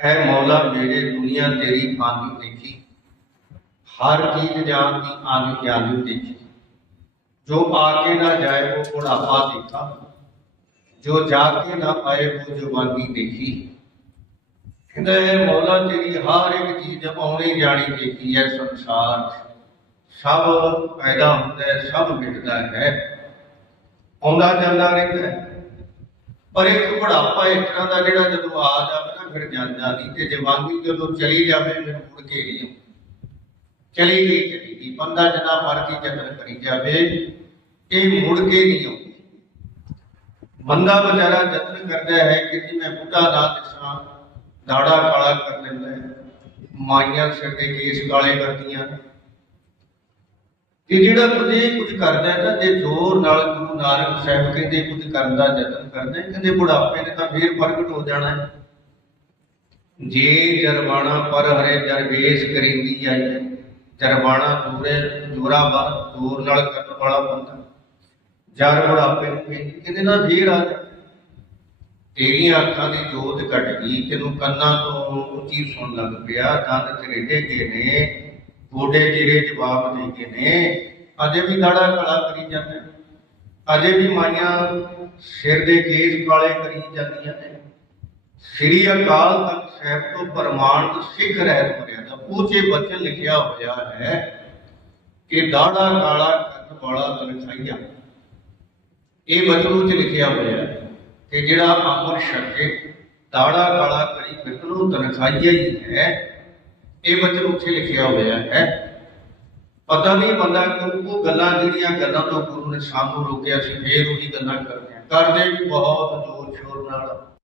ਐ ਮੌਲਾ ਮੇਰੇ ਦੁਨੀਆ ਤੇਰੀ ਆਂਦੀ ਦੇਖੀ। ਹਰ ਚੀਜ਼ ਜਾਨ ਦੀ ਆਂਦੀ ਜਾਨੀ ਦੇਖੀ। ਜੋ ਆ ਕੇ ਨਾ ਜਾਏ, ਉਹ ਬੁਢਾਪਾ ਦੇਖਾ। ਜੋ ਜਾ ਕੇ ਨਾ ਆਏ, ਉਹ ਜਵਾਨੀ ਦੇਖੀ। ਕਹਿੰਦਾ ਹੈ ਮੌਲਾ ਤੇਰੀ ਹਰ ਇੱਕ ਚੀਜ਼ ਆਉਣੀ ਜਾਣੀ ਦੇਖੀ ਹੈ ਸੰਸਾਰ ਸਭ ਪੈਦਾ ਹੁੰਦਾ ਹੈ ਸਭ ਮਿਟਦਾ ਹੈ। ਆਉਂਦਾ ਜਾਂਦਾ ਰਹਿੰਦਾ ਹੈ ਪਰ ਇੱਕ ਬੁਢਾਪਾ ਇਸ ਤਰ੍ਹਾਂ ਦਾ ਜਿਹੜਾ ਜਦੋਂ ਆ ਜਾਵੇ ਨਾ, ਫਿਰ ਜਾਂਦਾ ਨਹੀਂ। ਤੇ ਜਵਾਨੀ ਜਦੋਂ ਚਲੀ ਜਾਵੇ, ਫਿਰ ਮੁੜ ਕੇ ਨਹੀਂ ਚਲੀ ਗਈ ਚਲੀ ਗਈ ਬੰਦਾ ਜਨਾ ਮਰਜ਼ੀ ਜਤਨ ਕਰੀ ਜਾਵੇ, ਇਹ ਮੁੜ ਕੇ ਨਹੀਂ ਆਉਂਦੀ। ਬੰਦਾ ਵਿਚਾਰਾ ਯਤਨ ਕਰਦਾ ਹੈ ਕਿ ਜੀ ਮੈਂ ਬੁੱਢਾ ਨਾ ਦਿਸਾਂ ਦਾੜਾ ਕਾਲਾ ਕਰ ਲੈਂਦਾ ਮਾਈਆਂ ਸਿਰ ਦੇ ਕੇਸ ਕਾਲੇ ਕਰਦੀਆਂ ਨੇ ਜਿਹੜਾ ਕੁਝ ਕੁਝ ਕਰਦਾ ਹੈ ਨਾ, ਜੇ ਜ਼ੋਰ ਨਾਲ ਗੁਰੂ ਨਾਨਕ ਸਾਹਿਬ ਕਹਿੰਦੇ ਕੁਝ ਕਰਨ ਦਾ ਯਤਨ ਕਰਦਾ ਕਹਿੰਦੇ ਬੁਢਾਪੇ ਨੇ ਤਾਂ ਫੇਰ ਪ੍ਰਗਟ ਹੋ ਜਾਣਾ ਹੈ। ਜੇ ਜਰਵਾਣਾ ਪਰ ਹਰੇ ਦਰਵੇਸ਼ ਕਰਿੰਦੀ ਆਈ ਜਰਵਾਣਾ ਦੂਰੇ ਜੋਰਾ ਬਰ ਦੂਰ ਨਾਲ ਕਰਨ ਵਾਲਾ ਬੰਦਾ। ਜਰ ਬੁਢਾਪੇ ਨੂੰ ਕਹਿੰਦੇ ਇਹਦੇ ਫੇਰ ਆ ਜਾ। ਤੇਰੀਆਂ ਅੱਖਾਂ ਦੀ ਜੋਤ ਘਟ ਗਈ, ਤੈਨੂੰ ਕੰਨਾਂ ਤੋਂ ਉੱਚੀ ਸੁਣ ਲੱਗ ਪਿਆ, ਦੰਦ ਚਰੇਡੇ ਗਏ ਨੇ। ਗੋਡੇ ਜਿਹੜੇ ਜਵਾਬ ਦੇ ਨੇ। ਅਜੇ ਵੀ ਦਾੜਾ ਕਾਲਾ ਕਰੀ ਜਾਂਦੇ ਅਜੇ ਵੀ ਮਾਈਆਂ ਸਿਰ ਦੇ ਕੇਸ ਕਾਲੇ ਕਰੀ ਜਾਂਦੀਆਂ ਨੇ। ਸ੍ਰੀ ਅਕਾਲ ਤਖਤ ਸਾਹਿਬ ਤੋਂ ਪ੍ਰਮਾਣਿਤ ਸਿੱਖ ਰਹਿਤ ਮਰਿਆਦਾ ਉੱਚੇ ਬਚਨ ਲਿਖਿਆ ਹੋਇਆ ਹੈ ਕਿ ਦਾੜਾ ਕਾਲਾ ਕਰਨ ਵਾਲਾ ਤਨਖਾਈਆ ਇਹ ਬਚਨ ਵਿੱਚ ਲਿਖਿਆ ਹੋਇਆ ਹੈ ਕਿ ਜਿਹੜਾ ਅਮਰ ਛਕੇ ਦਾੜਾ ਕਾਲਾ ਕਰੀ ਫਿਰਨੋਂ ਤਨਖਾਈਆ ਹੀ ਹੈ। ਇਹ ਵਚਨ ਉੱਥੇ ਲਿਖਿਆ ਹੋਇਆ ਹੈ। ਪਤਾ ਨਹੀਂ ਬੰਦਾ ਕਿਉਂ ਉਹ ਗੱਲਾਂ ਜਿਹੜੀਆਂ ਗੱਲਾਂ ਤੋਂ ਗੁਰੂ ਨੇ ਸਾਨੂੰ ਰੋਕਿਆ ਸੀ, ਫੇਰ ਉਹੀ ਗੱਲਾਂ ਕਰਦੇ ਕਰਦੇ ਵੀ ਬਹੁਤ ਜ਼ੋਰ ਸ਼ੋਰ ਨਾਲ।